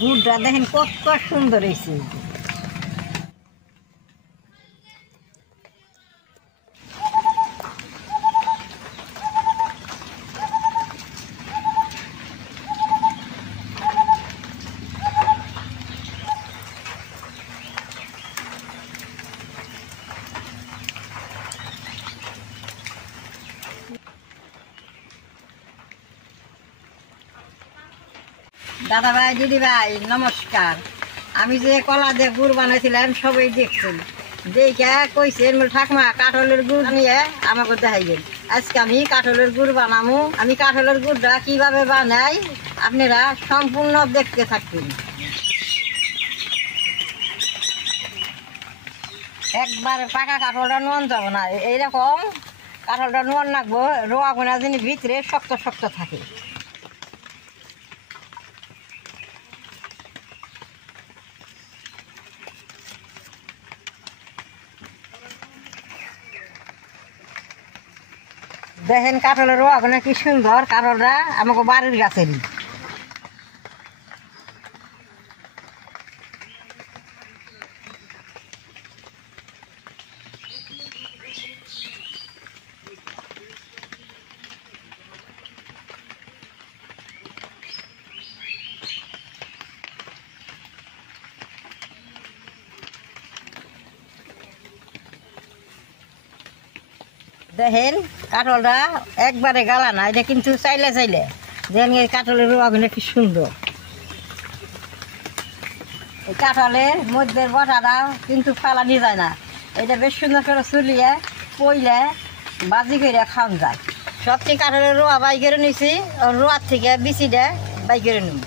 গুড়টা দেখেন কত সুন্দর হয়েছে। দাদা ভাই, দিদি ভাই, নমস্কার। আমি যে কলা দিয়ে গুড় বানাইছিলাম সবাই দেখছেন, দেখে কইছেন ঠাকমা কাঁঠালের গুড় নিয়ে আমাকে দেখাইবেন। আজকে আমি কাঁঠালের গুড় বানাবো। আমি কাঁঠালের গুড়টা কিভাবে বানাই আপনারা সম্পূর্ণ দেখতে থাকবেন। একবার পাকা কাঁঠালটা নুন যাব না, এইরকম কাঁঠালটা নুন রাখবো, রোয়া গোনা জিনিস ভিতরে শক্ত শক্ত থাকে। দেখেন কাঁঠালের রোয়া গোনা কি সুন্দর, কাঁঠালটা আমাকে বাড়ির গাছেরই। দেখেন কাঁঠালটা একবারে গালা না, এটা কিন্তু চাইলে চাইলে দেখেন এই কাঁঠালের রোয়াগুলো কি সুন্দর। এই কাঁঠালের মধ্যে বটাটা কিন্তু ফালানি যায় না, এটা বেশ সুন্দর করে চুলিয়ে পইলে বাজি করে খাওয়া যায়। সবচেয়ে কাঁঠালের রোয়া বাই করে নিছি, রোয়ার থেকে বিচিটা বাই করে নিব।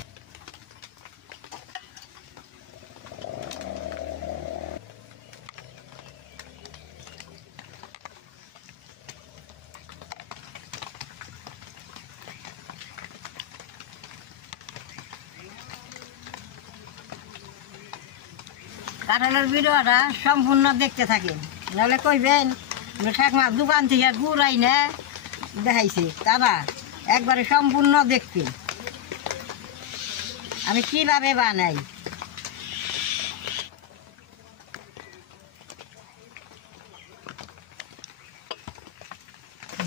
কাঁঠালের ভিডিওটা সম্পূর্ণ দেখতে থাকেন, নাহলে কইবেন ঠাকমা দোকান থেকে গুড় আইনে দেখাইছে। তারা একবারে সম্পূর্ণ দেখবেন আমি কিভাবে বানাই।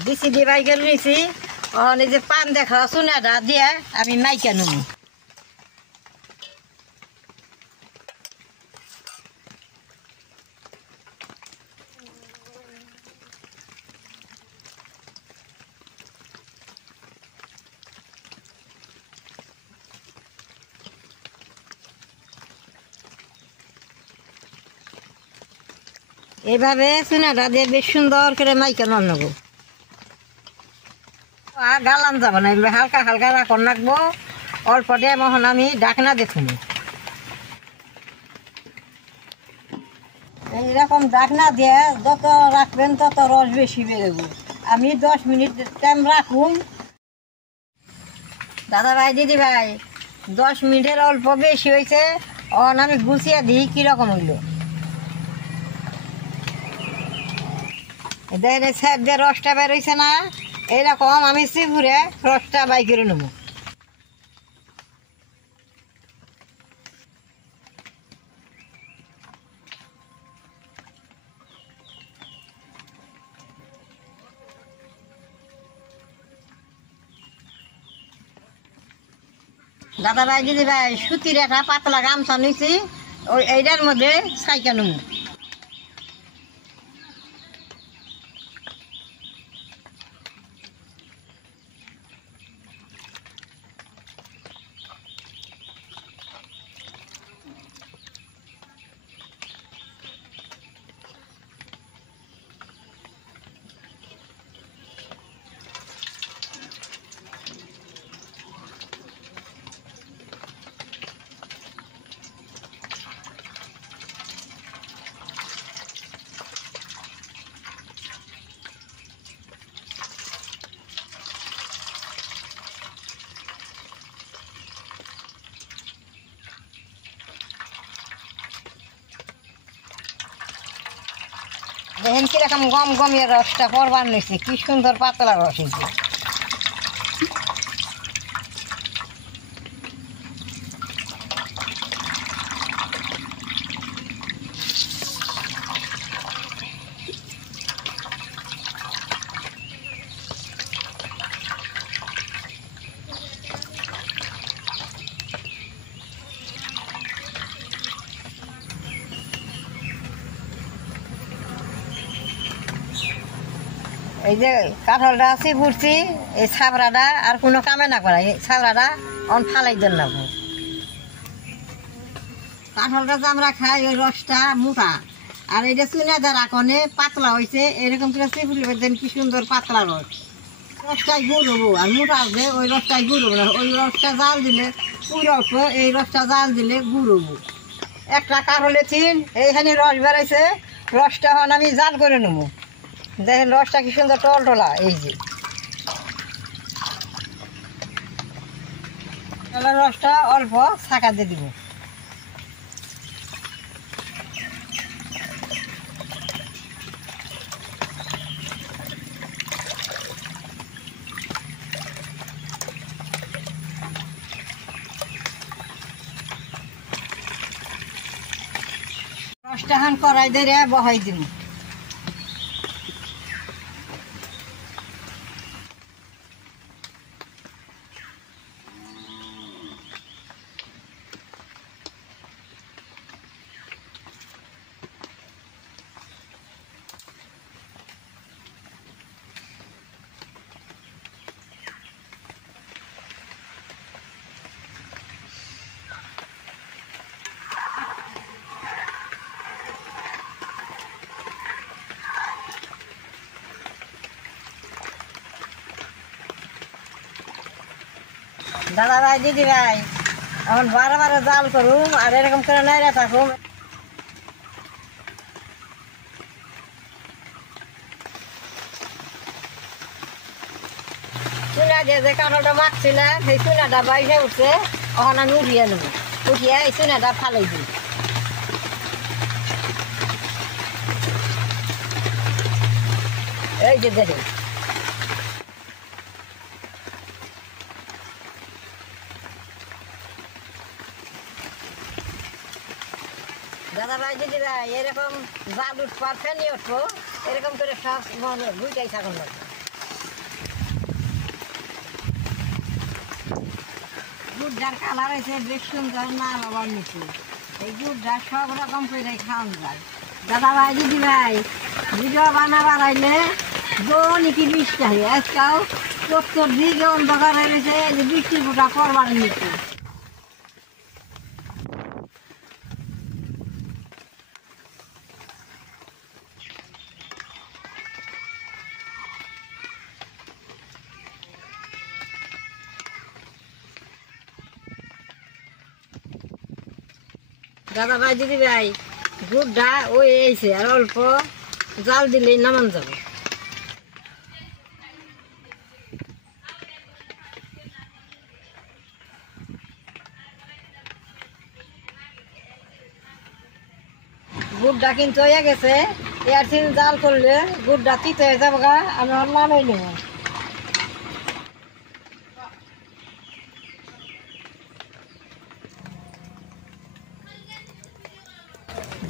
বিচি দিয়ে বাই করে নিয়েছি, এই যে পান দেখা চুনাটা দিয়ে আমি মাইকা নেব। এইভাবে চুনাটা দিয়ে বেশ সুন্দর করে মাইকা নেব। আর গালান যাব না, হালকা হালকা রাখন রাখবো। অল্প দিয়ে মহন আমি ডাকনা দেখুন, এইরকম ডাকনা দিয়ে যত রাখবেন তত রস বেশি বেরোবো। আমি 10 মিনিট টাইম রাখুন। দাদা ভাই, দিদি ভাই, 10 মিনিটের অল্প বেশি হয়েছে। আমি গুছিয়ে দিই কীরকম হইলো। দেখেন সাইড দিয়ে রসটা বেরোইছে না, এইরকম আমি চিপুরে রসটা বাই করে নেব। দাদা ভাই, দিদি ভাই, সুতির একটা পাতলা গামছা নিয়েছি, ওই এইটার মধ্যে ছাইকা নেব। দেখেন কিরকম গম গমের রসটা পরবার নিয়েছে, কি সুন্দর পাতলা রস হয়েছে। এই যে কাঁঠালটা আছি বুঝছি এই ছাবড়াটা আর কোনো কামে না করা, এই ছাবড়াটা অন ফালাই দেন লাগবো। কাঁঠালটা যে আমরা খাই ওই রসটা মোটা, আর এটা চুনা দ্বারা কনে পাতলা হয়েছে, এরকম করে চিপুলি দেন কি সুন্দর পাতলা রস। রসটাই গুড় হবো, আর মোটা আছে ওই রসটাই গুড় হবো না, ওই রসটা জাল দিলে পুরো উঠবো, এই রসটা জাল দিলে গুড় হবো। একটা কাঁঠালে চিন এইখানে রস বেড়াইছে, রসটা হন আমি জাল করে নেবো। দেখেন রসটা কি সুন্দর টলটলা, এই যে রসটা অল্প ছাকা দিয়ে দিব। রসটা এখন কড়াই দিয়ে বহাই দিব। দাদা ভাই দিদি ভাই এখন বারে বারে জাল করুম আর এরকম করে নাইরা থাকুম। চুলা দিয়ে যে কাঁঠালটা মাখছিলাম সেই চুলাটা বাইরে উঠছে, এখন আমি উঠিয়ে নেব, উঠিয়ে এই চুলাটা ফালাই দিই। এই যে দেখেন দাদা ভাই দিদি ভাই এরকম জাল উঠবার ফেনি উঠবো, এরকম করে সব দুইটাই থাকুন লাগবে। গুড়টার কালার হয়েছে বেশ সুন্দর, না আবার নিচে এই গুড়টা সব রকম করে খাওয়ান যায়। দাদা ভাই দিদি ভাই ভিডিও বানাবার আইলে দৈনিক বৃষ্টি হয়, আজকাল প্রত্যেক দিকে অন্ধকার হয়ে গেছে, যে বৃষ্টির ফোঁটা পড়বার নিচে। দাদা ভাই দিদি ভাই গুড়টা ওই এইছে, আর অল্প জাল দিলেই নামান যাবে। গুড়টা কিন্তু হয়ে গেছে, এর সিন জাল করলে গুড়টা তিতে হয়ে যাবো গা, আমি নামাই নেব।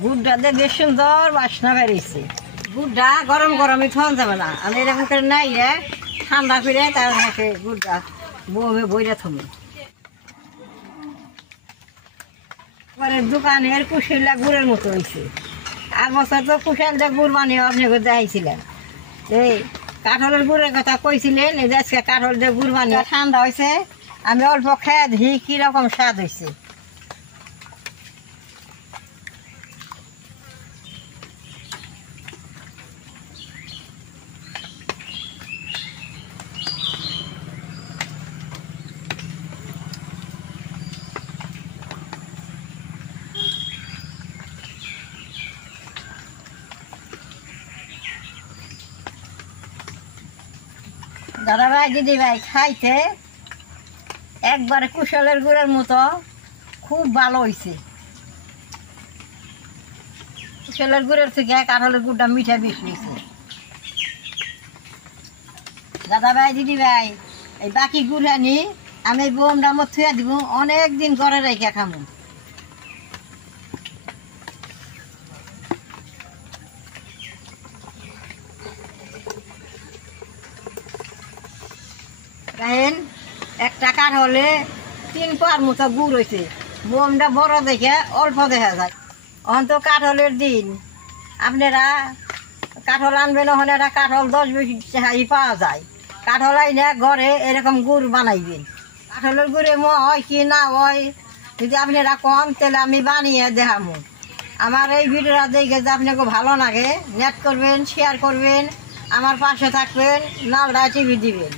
গুড়টা দিয়ে বেশ সুন্দর বাসনা বেরিয়েছে। গুড়টা গরম গরমই খাওয়া যাবে না, আমি এরকম করে নাই ঠান্ডা করে তার মধ্যে গুড়টা বমে বইরা থমে। এবারে দোকানের কুশিলা গুড়ের মতো হয়েছে। আর বছর তো কুশাল দিয়ে গুড় বানিয়ে আপনাকে দেখাইছিলেন, এই কাঠলের গুড়ের কথা কইছিলেন, এই যে আজকে কাঠল দিয়ে গুড় বানিয়ে ঠান্ডা হয়েছে, আমি অল্প খেয়ে দিই কিরকম স্বাদ হয়েছে। দাদা ভাই দিদি ভাই খাইতে একবারে কুশলের গুড়ের মতো খুব ভালো হয়েছে। কুশলের গুড়ের থেকে কাঠলের গুড়টা মিঠা বেশি হয়েছে। দাদা ভাই দিদি ভাই এই বাকি গুড় আনি আমি বোমটা মত থুয়া দিব, অনেক দিন ঘরে রেখে খামো। দেখেন একটা কাঠলে 3 পার মতো গুড় হয়েছে, বোমটা বড় দেখে অল্প দেখা যায়। অন্ত কাঠলের দিন আপনারা কাঠল আনবেন ওখানে একটা কাঠল 10-20 টাকাই পাওয়া যায়। কাঠল আইনে ঘরে এরকম গুড় বানাইবেন। কাঠলের গুড়ে হয় কি না হয় যদি আপনারা কম তাহলে আমি বানিয়ে দেখাবো। আমার এই ভিডিওটা দেখে যে আপনাকে ভালো লাগে নেট করবেন, শেয়ার করবেন, আমার পাশে থাকবেন, নালডা টিভি দিবেন।